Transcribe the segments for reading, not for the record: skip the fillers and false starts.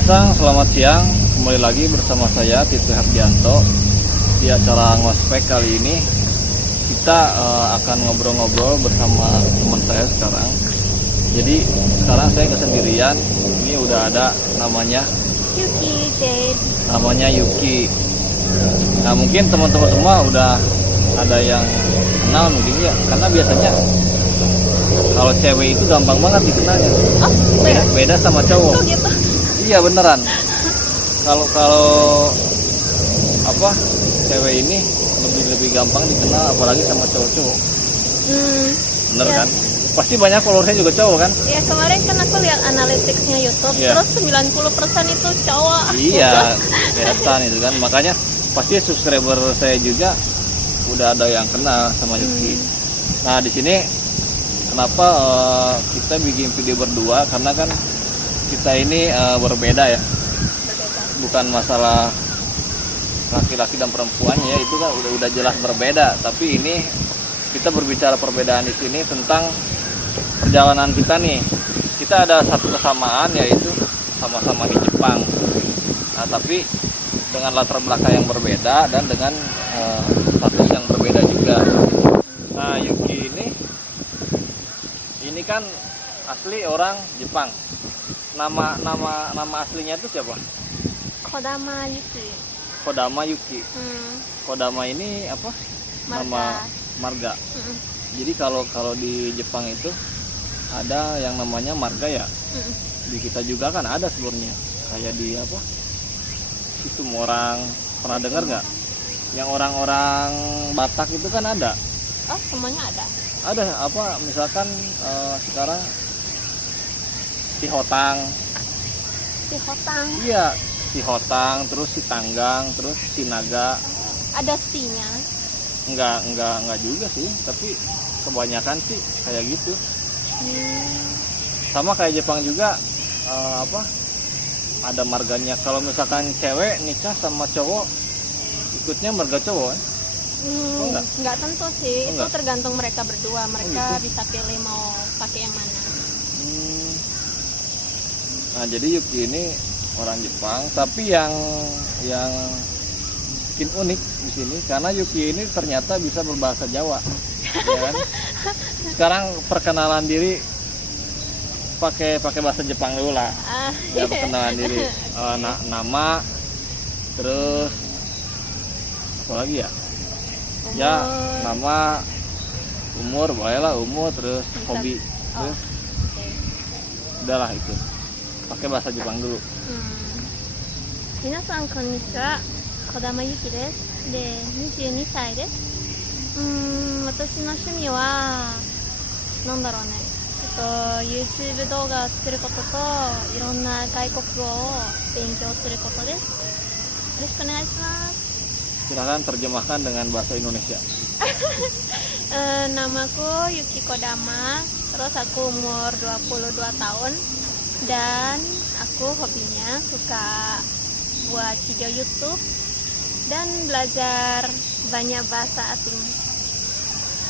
Minasang, selamat siang. Kembali lagi bersama saya Tito Hardianto. Di acara ngospek kali ini kita akan ngobrol-ngobrol bersama teman saya sekarang. Jadi sekarang saya kesendirian. Ini udah ada namanya Yuki Jade. namanya Yuki. Nah, mungkin teman-teman semua udah ada yang kenal mungkin ya, karena biasanya kalau cewek itu gampang banget dikenalnya. Oh, Beda sama cowok. kok gitu? Iya beneran. Kalau apa cewek ini lebih gampang dikenal, apalagi sama cowok-cowok. Bener ya. kan? Pasti banyak followersnya juga cowok kan? Ya kemarin kan aku lihat analyticsnya YouTube, Iya. terus 90% itu cowok. Iya, kelihatan itu kan. Makanya pasti subscriber saya juga udah ada yang kenal sama Yuki. Nah, di sini kenapa kita bikin video berdua? Karena kan kita ini berbeda ya. Berbeda. Bukan masalah laki-laki dan perempuannya, itu kan udah jelas berbeda. Tapi ini kita berbicara perbedaan di sini tentang perjalanan kita nih. Kita ada satu kesamaan, yaitu sama-sama di Jepang. Nah, tapi dengan latar belakang yang berbeda dan dengan status yang berbeda juga. Nah, Yuki ini kan asli orang Jepang. Nama aslinya itu siapa? Kodama Yuki. Kodama Yuki. Kodama ini apa? Nama marga. Jadi kalau di Jepang itu ada yang namanya marga ya. Di kita juga kan ada sebenarnya. Kayak di apa? Itu orang pernah dengar nggak? Yang orang-orang Batak itu kan ada. Oh, semuanya ada. Ada apa? Misalkan sekarang si Hotang. Si Hotang. Iya, si Hotang, terus si Tanggang, terus si Naga. Ada C-nya. Enggak juga sih, tapi kebanyakan sih kayak gitu. Sama kayak Jepang juga apa? Ada marganya. Kalau misalkan cewek nikah sama cowok, ikutnya marga cowok. Nggak tentu sih, Oh, itu enggak. tergantung mereka berdua. Mereka gitu. bisa pilih mau pakai yang mana. Nah, jadi Yuki ini orang Jepang, tapi yang bikin unik di sini karena Yuki ini ternyata bisa berbahasa Jawa. Ya kan? Sekarang perkenalan diri pakai bahasa Jepang dulu lah. Ya, perkenalan diri. Nama, terus apa lagi ya? Ya, nama, umur, bolehlah umur, terus Bisa. hobi, terus udahlah itu. Pakai bahasa Jepang dulu. 皆さんこんにちは、児玉ゆきです。で、22歳です。私の趣味はなんだろうね。YouTube 動画を作ることと、いろんな外国語を勉強することです。よろしくお願いします。 Silakan terjemahkan dengan bahasa Indonesia. Namaku Yuki Kodama, terus aku umur 22 tahun dan aku hobinya suka buat video YouTube dan belajar banyak bahasa asing.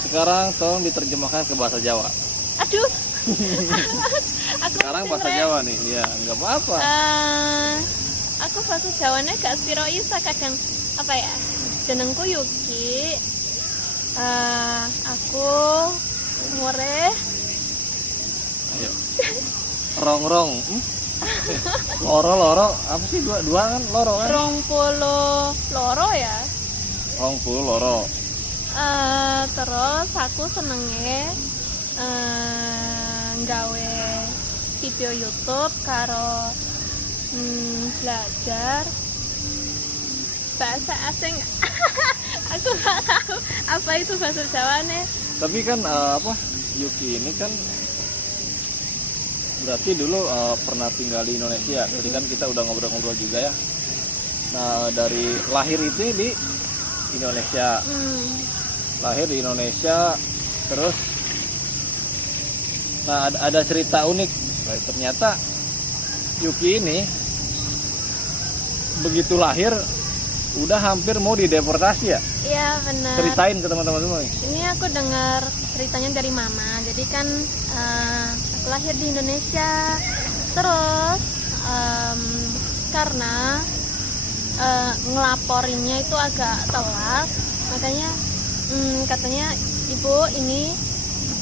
Sekarang tolong diterjemahkan ke bahasa Jawa. Aduh. Aku Sekarang bahasa Jawa nih, ya nggak apa-apa. Aku bahasa Jawanya gak spiro isa kadang apa ya? Jenengku Yuki. Aku umurnya Ayo. Rongrong. Loro apa sih dua kan loro kan? 20 loro ya. 20 loro. Terus aku senengnya gawe video YouTube karo belajar bahasa asing. Aku nggak tahu apa itu bahasa Jawane. Tapi kan apa? Yuki ini kan berarti dulu pernah tinggal di Indonesia. Tadi kan kita udah ngobrol-ngobrol juga ya. Nah, dari lahir itu di Indonesia. Lahir di Indonesia, terus nah ada cerita unik. Ternyata Yuki ini begitu lahir udah hampir mau dideportasi ya. Iya benar. Ceritain ke teman-teman semua nih. Ini aku dengar ceritanya dari mama. Jadi kan aku lahir di Indonesia, terus karena ngelaporinnya itu agak telat, makanya katanya ibu ini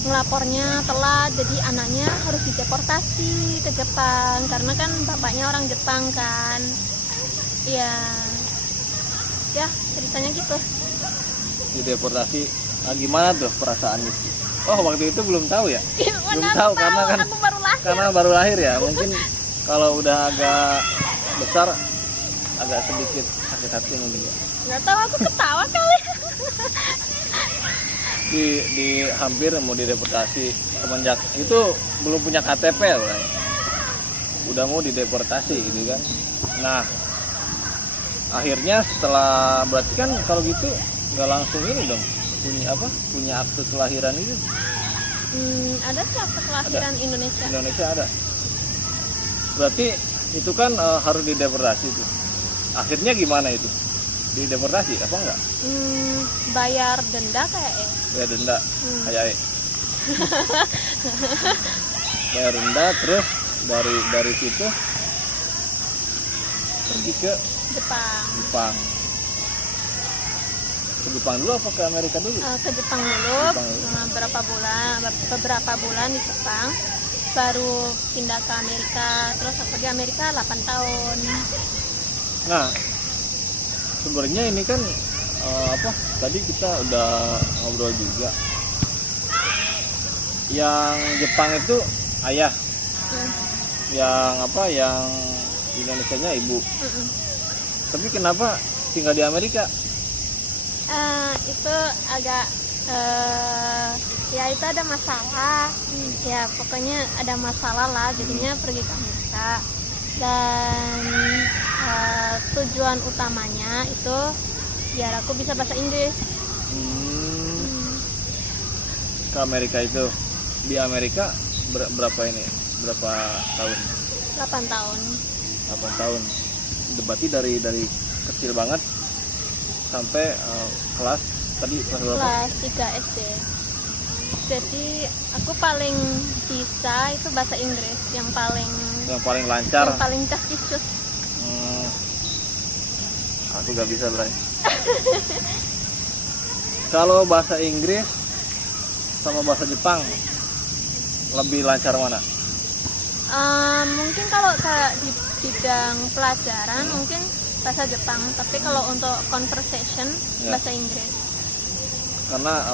ngelapornya telat, jadi anaknya harus dideportasi ke Jepang karena kan bapaknya orang Jepang kan. Ya ceritanya gitu. Dideportasi. Gimana tuh perasaannya sih? Oh, waktu itu belum tahu ya? Belum Mana tahu aku karena kan aku baru lahir. karena baru lahir ya. Mungkin kalau udah agak besar agak sedikit sakit hati mungkin ya. Nggak tahu, aku ketawa kali. Di hampir mau dideportasi semenjak itu belum punya KTP lah. Udah mau dideportasi gitu kan. Nah, akhirnya setelah berarti kan kalau gitu nggak langsung ini dong punya akte kelahiran itu. Ada sih akte kelahiran Indonesia. Indonesia ada. Berarti itu kan harus dideportasi tuh. Akhirnya gimana itu? Dideportasi apa enggak? Bayar denda kayak Bayar denda kayak bayar denda, terus dari situ pergi ke Jepang. Ke Jepang dulu apa ke Amerika dulu? Ke Jepang dulu. Beberapa bulan di Jepang, baru pindah ke Amerika. Terus aku di Amerika 8 tahun. Nah, sebenarnya ini kan tadi kita udah ngobrol juga. Yang Jepang itu ayah, yang Indonesianya ibu. Tapi kenapa tinggal di Amerika? Itu agak ya itu ada masalah. Ya pokoknya ada masalah lah, jadinya pergi ke Amerika. Dan tujuan utamanya itu biar aku bisa bahasa Inggris. Ke Amerika itu, di Amerika berapa tahun? 8 tahun. 8 tahun. Berarti dari kecil banget sampai kelas berapa? Kelas 3 SD. Jadi aku paling bisa itu bahasa Inggris, yang paling lancar. Yang paling cus. Aku gak bisa, Bray. Kalau bahasa Inggris sama bahasa Jepang lebih lancar mana? Mungkin kalau di bidang pelajaran mungkin bahasa Jepang, tapi kalau untuk conversation bahasa Inggris. Karena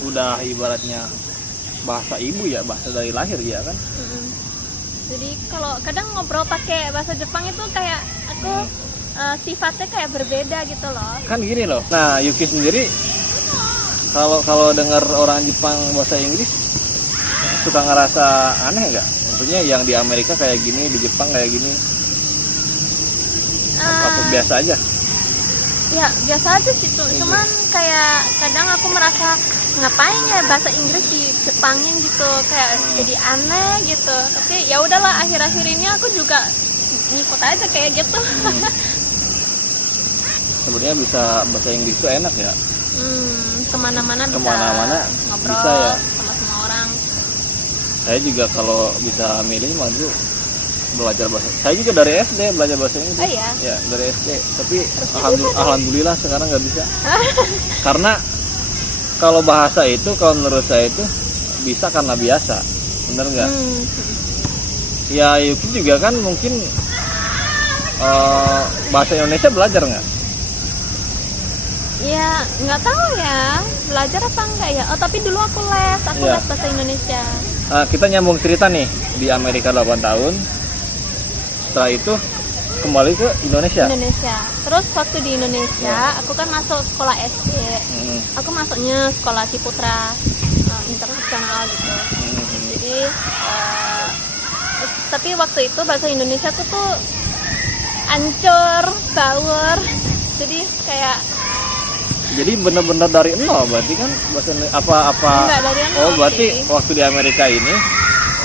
udah ibaratnya bahasa ibu ya, bahasa dari lahir ya kan. Jadi kalau kadang ngobrol pakai bahasa Jepang itu kayak aku sifatnya kayak berbeda gitu loh. Kan gini loh. Nah, Yuki sendiri kalau dengar orang Jepang bahasa Inggris suka ngerasa aneh nggak? Maksudnya yang di Amerika kayak gini, di Jepang kayak gini. Apa biasa aja? Ya biasa aja sih tuh. Cuman kayak kadang aku merasa ngapain ya bahasa Inggris di Jepangin gitu, kayak jadi aneh gitu. Tapi ya udahlah, akhir-akhir ini aku juga ngikut aja kayak gitu. Sebenarnya bisa bahasa Inggris itu enak ya. Kemana-mana bisa ngobrol bisa ya. sama semua orang. Saya juga kalau bisa milih maju belajar bahasa. Saya juga dari SD belajar bahasa Inggris. Oh iya? Ya dari SD. Tapi alhamdulillah sekarang nggak bisa. Karena kalau bahasa itu, kalau menurut saya itu bisa karena biasa, bener nggak? Ya Yuki juga kan mungkin bahasa Indonesia belajar nggak? Ya nggak tahu ya, belajar apa enggak ya. Oh tapi dulu aku les bahasa Indonesia. Kita nyambung cerita nih, di Amerika 8 tahun. Setelah itu kembali ke Indonesia. Terus waktu di Indonesia, aku kan masuk sekolah SD. Aku masuknya sekolah Ciputra internasional gitu. Jadi tapi waktu itu bahasa Indonesia aku tuh ancur, baur. Jadi kayak bener-bener dari nol berarti kan bahasa apa? Enggak, dari nol. Oh berarti waktu di Amerika ini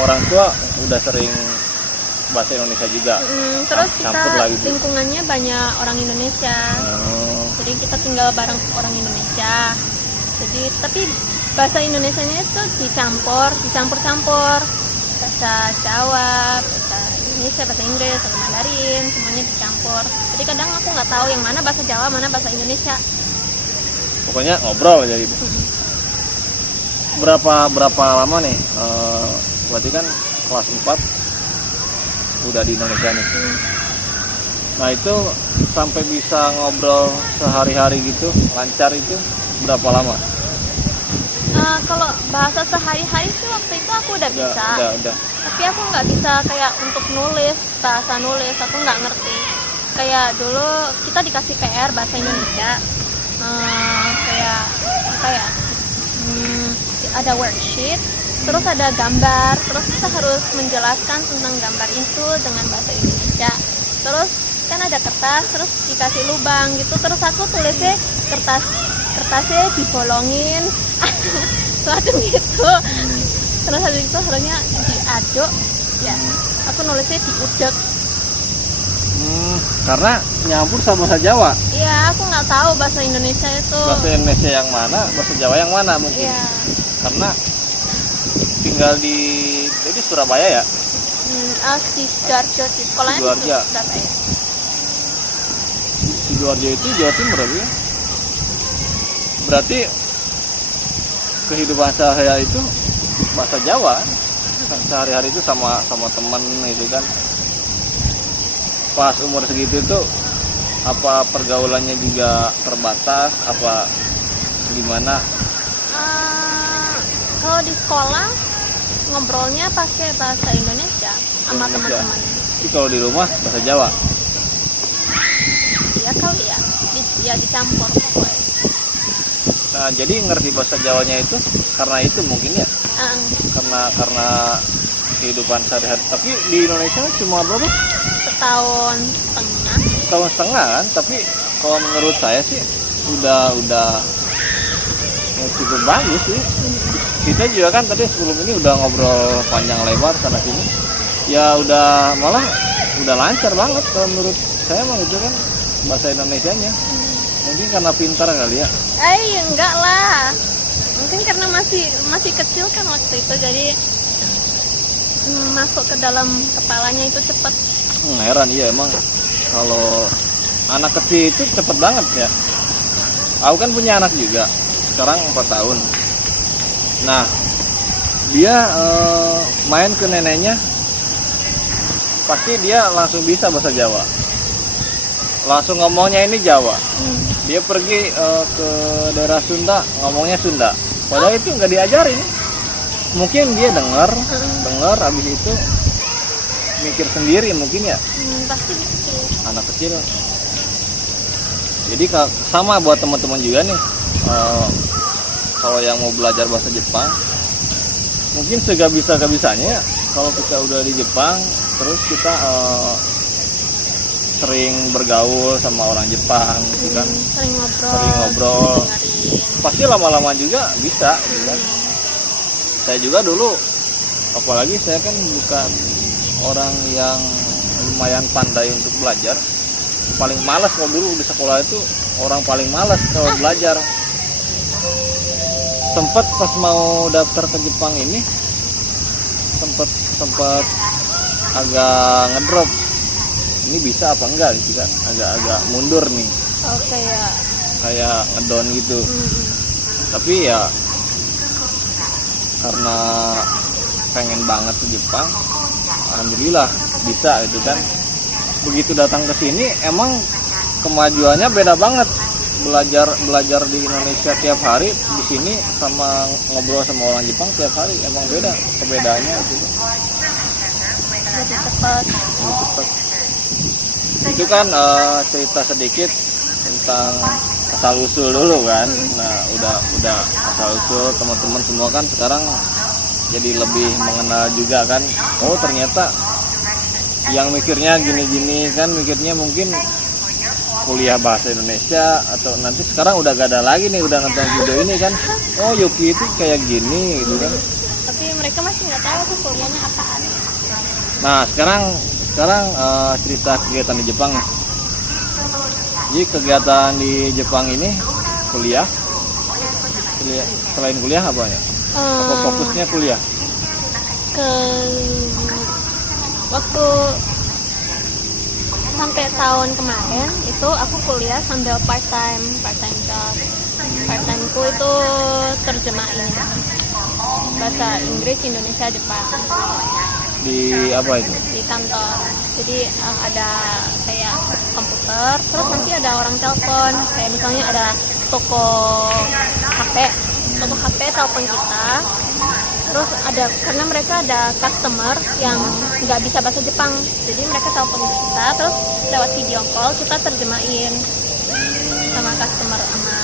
orang tua udah sering bahasa Indonesia juga. Terus kita lingkungannya banyak orang Indonesia. Jadi kita tinggal bareng orang Indonesia. Jadi tapi bahasa Indonesianya itu dicampur. Bahasa Jawa, bahasa ini Indonesia, bahasa Inggris, bahasa Mandarin, semuanya dicampur. Jadi kadang aku nggak tahu yang mana bahasa Jawa, mana bahasa Indonesia. Pokoknya ngobrol aja gitu. Berapa lama nih? Berarti kan kelas 4 udah di Indonesia nih. Nah itu sampai bisa ngobrol sehari-hari gitu, lancar itu berapa lama? Kalau bahasa sehari-hari sih waktu itu aku udah bisa. Udah. Tapi aku nggak bisa kayak untuk nulis, bahasa nulis aku nggak ngerti. Kayak dulu kita dikasih PR bahasa Indonesia, kayak apa ya? Ada worksheet, terus ada gambar, terus kita harus menjelaskan tentang gambar itu dengan bahasa Indonesia. Terus kan ada kertas, terus dikasih lubang gitu, terus aku tulisnya kertasnya dibolongin, suatu gitu. Terus habis itu harusnya diaduk, ya aku nulisnya diudek. Karena nyampur sama bahasa Jawa. Iya, aku nggak tahu bahasa Indonesia itu. Bahasa Indonesia yang mana, bahasa Jawa yang mana mungkin. Iya. Karena tinggal di Surabaya ya. Di Sidoarjo, di sekolahnya di Sidoarjo. Surabaya. Sidoarjo itu Jawa Timur ya. Berarti kehidupan saya itu bahasa Jawa. Sehari-hari itu sama teman itu kan. Pas umur segitu tuh apa pergaulannya juga terbatas apa gimana? Kalau di sekolah ngobrolnya pakai bahasa Indonesia sama teman-teman. Tapi kalau di rumah bahasa Jawa. Iya kali ya, ya dicampur pokoknya. Nah jadi ngerti bahasa Jawanya itu karena itu mungkin ya. Karena kehidupan sehari-hari. Tapi di Indonesia cuma berapa? Setahun setengah. Setahun setengah kan, tapi kalau menurut saya sih udah ya cukup bagus sih. Kita juga kan tadi sebelum ini udah ngobrol panjang lebar sana sini. Ya udah malah udah lancar banget kalau menurut saya mah itu kan bahasa Indonesianya. Mungkin karena pintar kali ya. Enggak lah. Mungkin karena masih kecil kan waktu itu, jadi masuk ke dalam kepalanya itu cepat. Heran iya emang kalau anak kecil itu cepet banget ya. Aku kan punya anak juga, sekarang 4 tahun. Nah dia main ke neneknya, pasti dia langsung bisa bahasa Jawa. Langsung ngomongnya ini Jawa. Dia pergi ke daerah Sunda, ngomongnya Sunda. Padahal itu nggak diajarin. Mungkin dia dengar, habis itu mikir sendiri mungkin ya. Pasti gitu. Anak kecil. Jadi sama buat teman-teman juga nih. Kalau yang mau belajar bahasa Jepang, mungkin segabisa-gabisanya kalau kita udah di Jepang, terus kita sering bergaul sama orang Jepang gitu kan. Sering ngobrol. Pasti lama-lama juga bisa gitu kan. Saya juga dulu, apalagi saya kan bukan orang yang lumayan pandai untuk belajar. Paling malas kalau dulu di sekolah itu orang paling malas kalau belajar. Sempat pas mau daftar ke Jepang ini sempat agak ngedrop. Ini bisa apa enggak gitu kan? Agak mundur nih. Oh, kayak ngedown gitu. Tapi ya karena pengen banget ke Jepang, alhamdulillah bisa gitu kan. Begitu datang ke sini emang kemajuannya beda banget. Belajar di Indonesia tiap hari, di sini sama ngobrol sama orang Jepang tiap hari emang beda, perbedaannya gitu. Lebih cepat. Itu kan cerita sedikit tentang asal usul dulu kan. Nah udah asal usul, teman-teman semua kan sekarang jadi lebih mengenal juga kan. Oh ternyata yang mikirnya gini-gini kan, mikirnya mungkin kuliah bahasa Indonesia atau nanti sekarang udah gak ada lagi nih, udah nonton video ini kan. Oh Yuki itu kayak gini gitu kan. Tapi mereka masih nggak tahu tuh kuliahnya apaan. Nah sekarang cerita kegiatan di Jepang. Jadi kegiatan di Jepang ini kuliah selain kuliah apa ya? Apa fokusnya kuliah? Waktu sampai tahun kemarin itu aku kuliah sambil part time job. Part timeku itu terjemahin bahasa Inggris, Indonesia, Jepang Di apa itu? di kantor. Jadi ada kayak komputer, terus nanti ada orang telepon. Kayak misalnya ada toko HP telepon kita. Terus ada, karena mereka ada customer yang nggak bisa bahasa Jepang, jadi mereka telepon kita, terus lewat video call kita terjemahin sama customer sama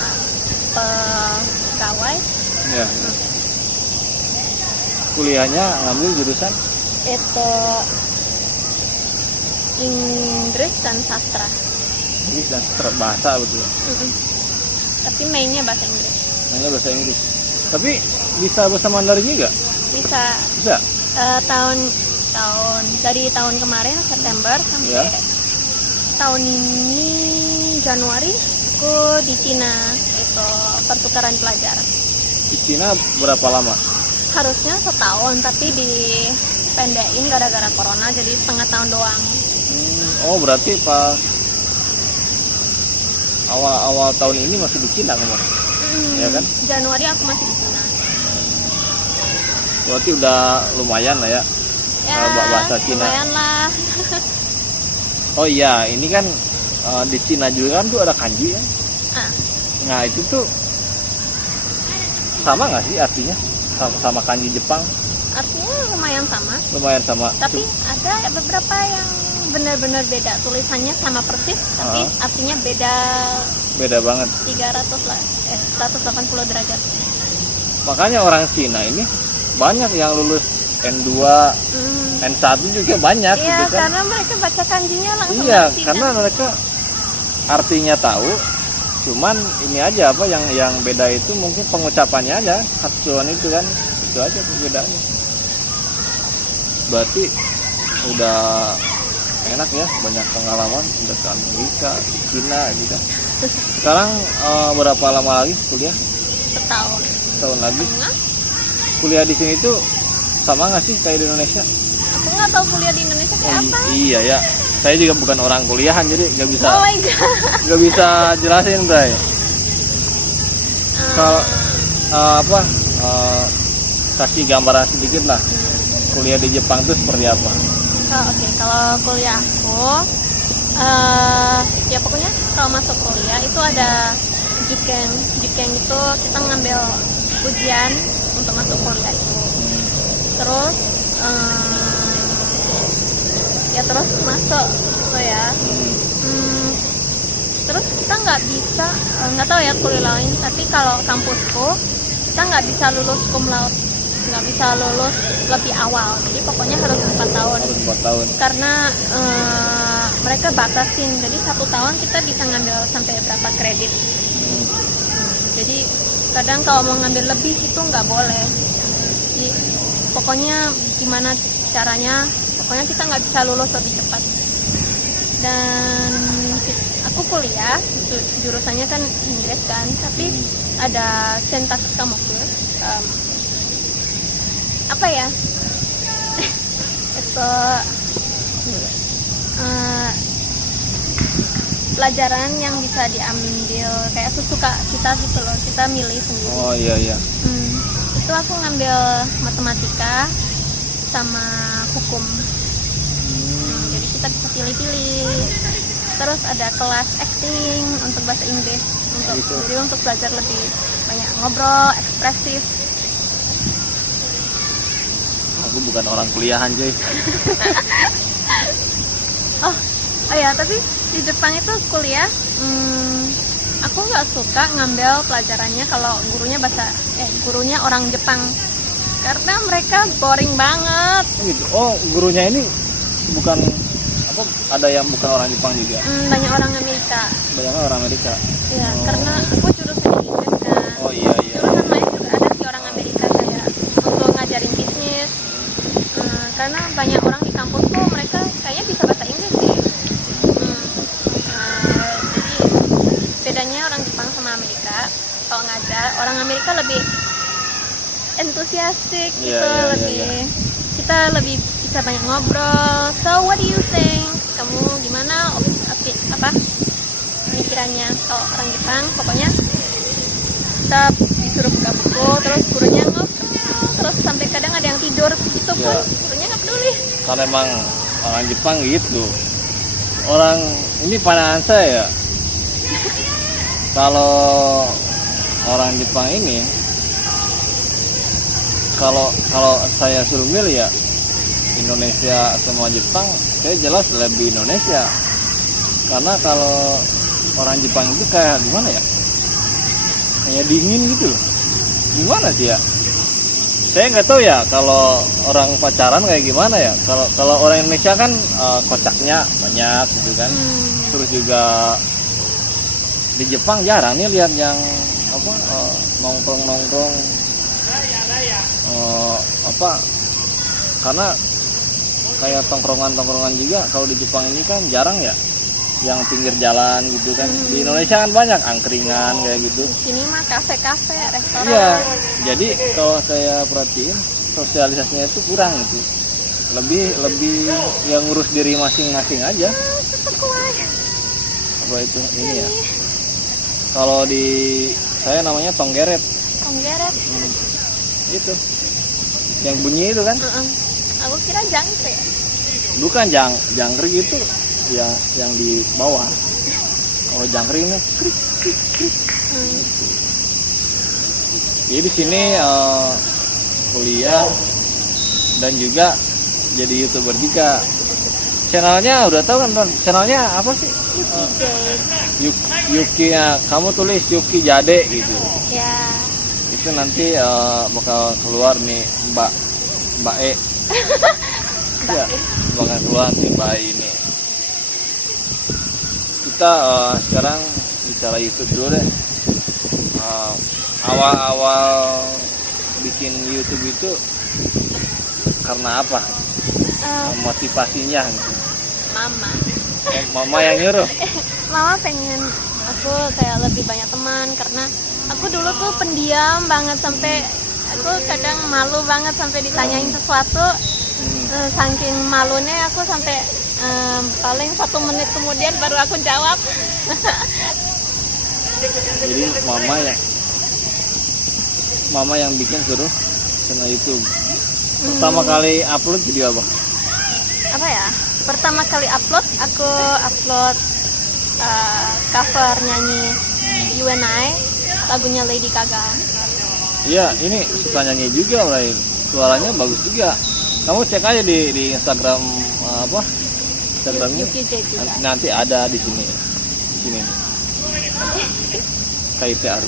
pegawai. Ya. Kuliahnya ngambil jurusan Itu Inggris dan sastra. Inggris dan bahasa betul. Tapi mainnya bahasa Inggris. Mainnya bahasa Inggris. Tapi bisa bahasa Mandarin juga? Bisa. Bisa. Dari tahun kemarin September sampai Ya. tahun ini Januari aku di Cina itu pertukaran pelajar. Di Cina berapa lama? Harusnya setahun tapi dipendekin gara-gara corona jadi setengah tahun doang. Oh berarti pas awal tahun ini masih di Cina kemarin? Ya kan? Januari aku masih di Cina. Berarti udah lumayan lah ya, Ya, bahasa Cina. lumayan lah. Oh iya, ini kan di Cina juga kan tuh ada kanji ya. Ah, Nah itu tuh sama nggak sih artinya? Sama kanji Jepang? artinya lumayan sama. Lumayan sama. Tapi ada beberapa yang benar-benar beda. Tulisannya sama persis, tapi artinya beda Beda banget. 180 derajat. Makanya orang Cina ini banyak yang lulus N2, N1 juga banyak Iya, gitu kan. karena mereka baca kanjinya langsung Iya, ngerti, karena kan? mereka artinya tahu, cuman ini aja apa yang beda itu mungkin pengucapannya aja, hatsuan itu kan, itu aja perbedaannya. Berarti udah enak ya, banyak pengalaman, udah ke Amerika, ke Cina gitu. Sekarang berapa lama lagi kuliah? Setahun. Tahun lagi. Setengah. Kuliah di sini tuh sama nggak sih kayak di Indonesia? Aku nggak tahu kuliah di Indonesia kayak apa. Iya ya, saya juga bukan orang kuliahan jadi nggak bisa Oh my god. nggak bisa jelasin Bray. Kalau kasih gambaran sedikit lah kuliah di Jepang itu seperti apa? Oke, kalau kuliah aku, ya pokoknya kalau masuk kuliah itu ada juken. Juken itu kita ngambil ujian untuk masuk kuliah itu. Terus terus masuk gitu ya. Terus kita nggak bisa, nggak tahu ya kuliah lain, tapi kalau kampusku kita nggak bisa lulus cum laude, nggak bisa lulus lebih awal, jadi pokoknya harus 4 tahun. Harus 4 tahun. Karena mereka batasin, jadi 1 tahun kita bisa ngambil sampai berapa kredit. Jadi kadang kalau mau ngambil lebih itu nggak boleh. Jadi pokoknya gimana caranya, pokoknya kita nggak bisa lulus lebih cepat. Dan aku kuliah jurusannya kan Inggris kan, tapi ada syntax kamuku, apa ya itu pelajaran yang bisa diambil kayak sesuka kita gitu loh, kita milih sendiri. Oh iya. Itu aku ngambil matematika sama hukum. Jadi kita bisa pilih-pilih. Terus ada kelas acting untuk bahasa Inggris, jadi untuk belajar lebih banyak ngobrol, ekspresif. Aku bukan orang kuliahan cuy. Oh ya, tapi di Jepang itu kuliah, aku nggak suka ngambil pelajarannya kalau gurunya orang Jepang, karena mereka boring banget. Gitu. Oh gurunya ini bukan ada yang bukan orang Jepang juga? Banyak orang Amerika. Banyak orang Amerika. Ya, karena aku jurusan Inggris kan. Oh iya. Jurusan lain juga ada sih orang Amerika kayak untuk ngajarin bisnis. Karena banyak orang di kampusku mereka kayaknya bisa bahasa Inggris sih. Jadi bedanya orang Jepang sama Amerika, kalau ngajar orang Amerika lebih entusiastik gitu, kita lebih bisa banyak ngobrol. So what do you think? Kamu gimana? pelajarannya kalau orang Jepang. Pokoknya kita disuruh buka buku, terus gurunya terus sampai kadang ada yang tidur gitu pun Ya. gurunya nggak peduli. Karena emang orang Jepang gitu. Orang ini pandangan saya ya. Kalau orang Jepang ini, kalau saya suruh milih ya Indonesia sama Jepang, saya jelas lebih Indonesia. Karena kalau orang Jepang itu kayak gimana ya? Kayak dingin gitu. Gimana sih ya? Saya nggak tahu ya kalau orang pacaran kayak gimana ya. Kalau orang Indonesia kan kocaknya banyak gitu kan. Terus juga di Jepang jarang nih lihat yang apa nongkrong karena kayak tongkrongan juga kalau di Jepang ini kan jarang ya yang pinggir jalan gitu kan. Di Indonesia kan banyak angkringan kayak gitu. Di sini mah kafe-kafe, restoran. Iya, jadi kalau saya perhatiin sosialisasinya itu kurang gitu. Lebih yang ngurus diri masing-masing aja. Apa itu ini ya? Kalau di saya namanya tonggeret. Tonggeret. Itu. Yang bunyi itu kan? Aku kira jangkrik. Bukan jangkrik itu yang di bawah. Kalau jangkrik ini krik krik krik. Jadi di sini kuliah dan juga jadi YouTuber juga. Channelnya udah tahu kan, Ton? Channelnya apa sih? Yuki ya, kamu tulis Yuki Jade gitu. Ya. Itu nanti bakal keluar nih Mbak E. Ya, bakal keluar nih Mbak E ini. Kita sekarang bicara YouTube dulu deh. Awal-awal bikin YouTube itu karena apa? Motivasinya gitu. Mama yang nyuruh. Mama pengen aku kayak lebih banyak teman karena aku dulu tuh pendiam banget sampai aku kadang malu banget sampai ditanyain sesuatu. Saking malunya aku sampai paling 1 menit kemudian baru aku jawab. Jadi mama yang bikin suruh channel YouTube. Pertama kali upload video apa? Apa ya? Pertama kali upload aku upload cover nyanyi You and I, lagunya Lady Gaga. Iya, ini suka nyanyi juga, Lain. Suaranya bagus juga. Kamu cek aja di Instagram Instagramnya. Yuki J juga. Nanti ada di sini. Di sini. KIP Aru.